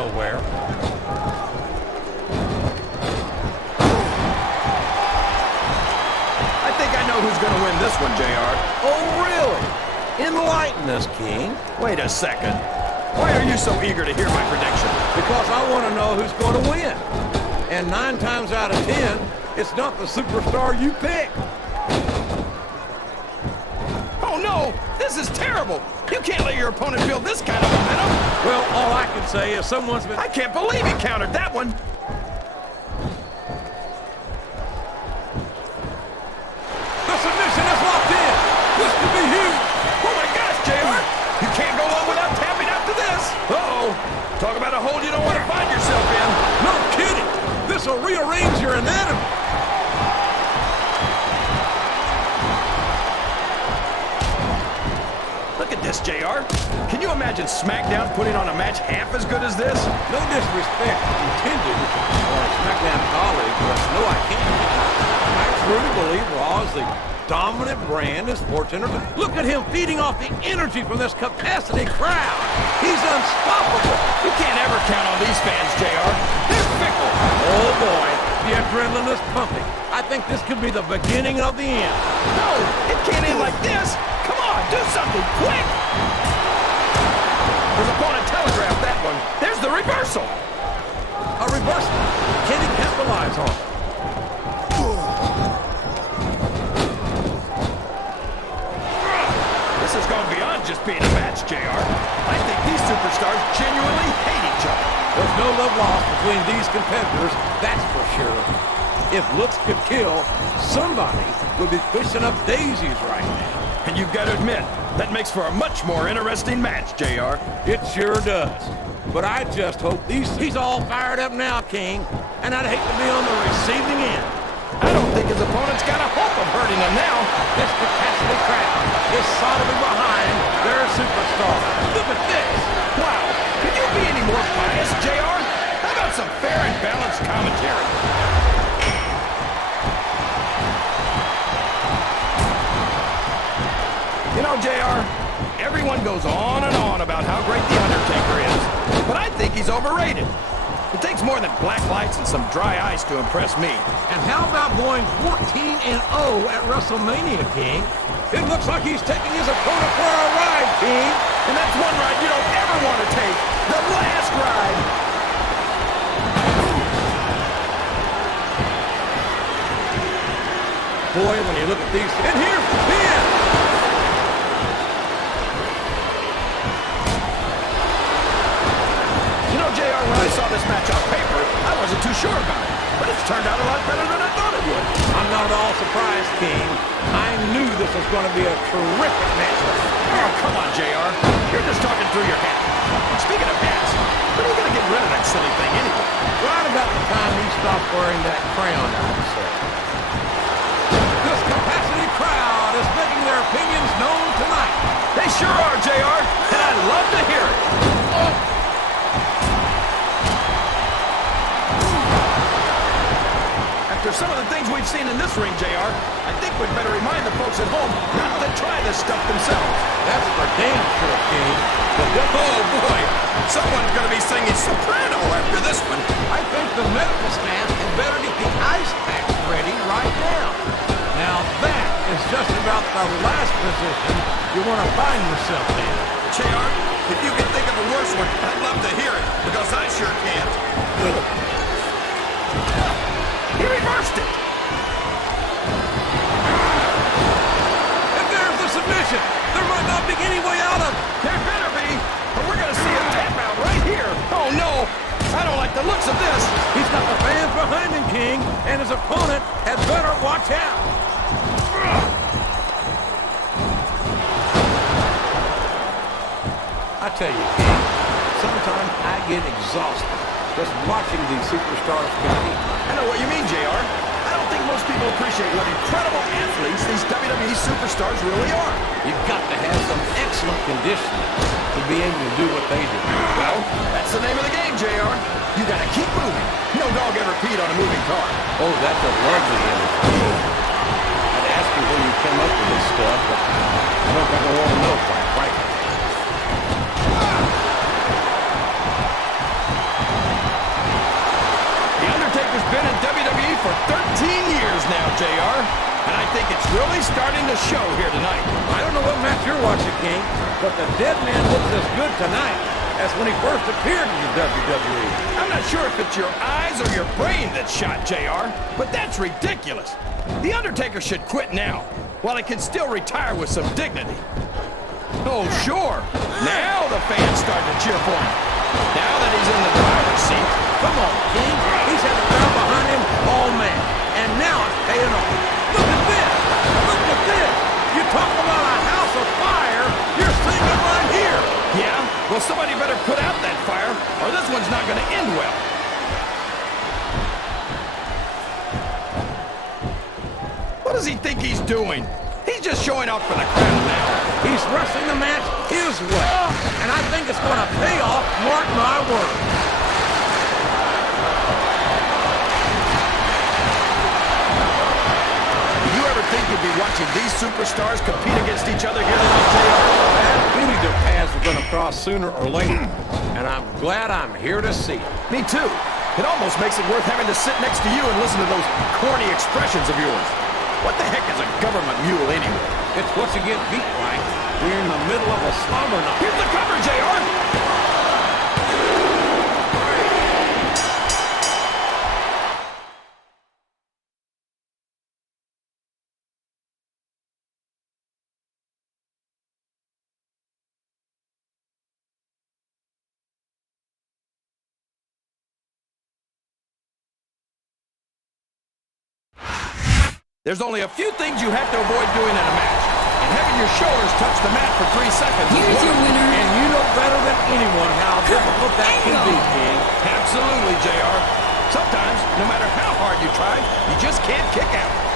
nowhere. I think I know who's going to win this one, JR. Oh, really? Enlighten us, King. Wait a second. Why are you so eager to hear my prediction? Because I want to know who's going to win. And 9 times out of 10, it's not the superstar you pick. Oh, no! This is terrible! You can't let your opponent build this kind of momentum! Well, all I can say is someone's been... I can't believe he countered that one! The submission is locked in! This could be huge! Oh my gosh, JR! You can't go on without tapping out to this! Uh-oh! Talk about a hole you don't want to find yourself in! No kidding! This'll rearrange your anatomy! Look at this, JR. Can you imagine SmackDown putting on a match half as good as this? No disrespect intended for a SmackDown colleague, but no, I can't. I truly believe Raw is the dominant brand in sports entertainment. Look at him feeding off the energy from this capacity crowd. He's unstoppable. You can't ever count on these fans, JR. They're fickle. Oh, boy. The adrenaline is pumping. I think this could be the beginning of the end. No, it can't end like this. Come on, do something quick. His opponent telegraphed that one. There's the reversal. A reversal. Can he capitalize on it? This has gone beyond just being a match, JR. I think these superstars genuinely hate each other. There's no love lost between these competitors, that's for sure. If looks could kill, somebody would be fishing up daisies right now. And you've got to admit, that makes for a much more interesting match, JR. It sure does. But I just hope he's all fired up now, King. And I'd hate to be on the receiving end. I don't think his opponent's got a hope of hurting him now. This capacity crowd is solidly behind their superstar. Look at this. Wow. Could you be any more biased, JR? How about some fair and balanced commentary? You know, JR, everyone goes on and on about how great The Undertaker is, but I think he's overrated. It takes more than black lights and some dry ice to impress me. And how about going 14-0 at WrestleMania, King? It looks like he's taking his opponent for a ride, King. And that's one ride you don't ever want to take. The last ride. Boy, when you look at these... And here's the pin! You know, JR, when I saw this match on paper, I wasn't too sure about it. But it's turned out a lot better than I thought it would. I'm not at all surprised, King. I knew this was going to be a terrific match. Oh, come on, JR. You're just talking through your hat. And speaking of hats, when are you going to get rid of that silly thing anyway? Right about the time he stopped wearing that crown, I would say. This capacity crowd is making their opinions known tonight. They sure are, JR. And I'd love to hear it. Oh. After some of the things we've seen in this ring, JR, I think we'd better remind the folks at home not to try this stuff themselves. That's for damn sure, King. Oh, boy. Someone's going to be singing soprano after this one. I think the medical staff had better get the ice packs ready right now. Now that is just about the last position you want to find yourself in. JR, if you can think of a worse one, I'd love to hear it, because I sure can't. He reversed it. And there's the submission. There might not be any way out of it. There better be, or we're going to see a tap out right here. Oh, no. I don't like the looks of this. He's got the fans behind him, King, and his opponent had better watch out. I tell you, King, sometimes I get exhausted just watching these superstars compete. I know what you mean, JR. I don't think most people appreciate what incredible athletes these WWE superstars really are. You've got to have some excellent conditioning to be able to do what they do. Well, that's the name of the game, JR. You got to keep moving. No dog ever peed on a moving car. Oh, that's a lovely image. I'd ask you where you came up with this stuff, but I don't think I want to know, quite frankly. show here tonight. I don't know what match you're watching, King, but the dead man looks as good tonight as when he first appeared in the WWE. I'm not sure if it's your eyes or your brain that's shot, JR, but that's ridiculous. The Undertaker should quit now, while he can still retire with some dignity. Oh, sure. Now the fans start to cheer for him. Now that he's in the driver's seat. Come on, King. He's had the crowd behind him all man, and now it's paying off. Look at this. Look at this. You talk about a house of fire, you're seeing it right here. Yeah? Well, somebody better put out that fire, or this one's not going to end well. What does he think he's doing? He's just showing off for the crowd now. He's wrestling the match his way, and I think it's going to pay off, mark my words. Do you ever think you'd be watching these superstars compete against each other here tonight, JR? I knew their paths were going to cross sooner or later, and I'm glad I'm here to see it. Me too. It almost makes it worth having to sit next to you and listen to those corny expressions of yours. What the heck is a government mule anyway? It's what you get beat like. We're in the middle of a slumber now. Here's the cover, JR! There's only a few things you have to avoid doing in a match. And having your shoulders touch the mat for 3 seconds is Here's your winner. And you know better than anyone how difficult that can be, King. Absolutely, JR. Sometimes, no matter how hard you try, you just can't kick out.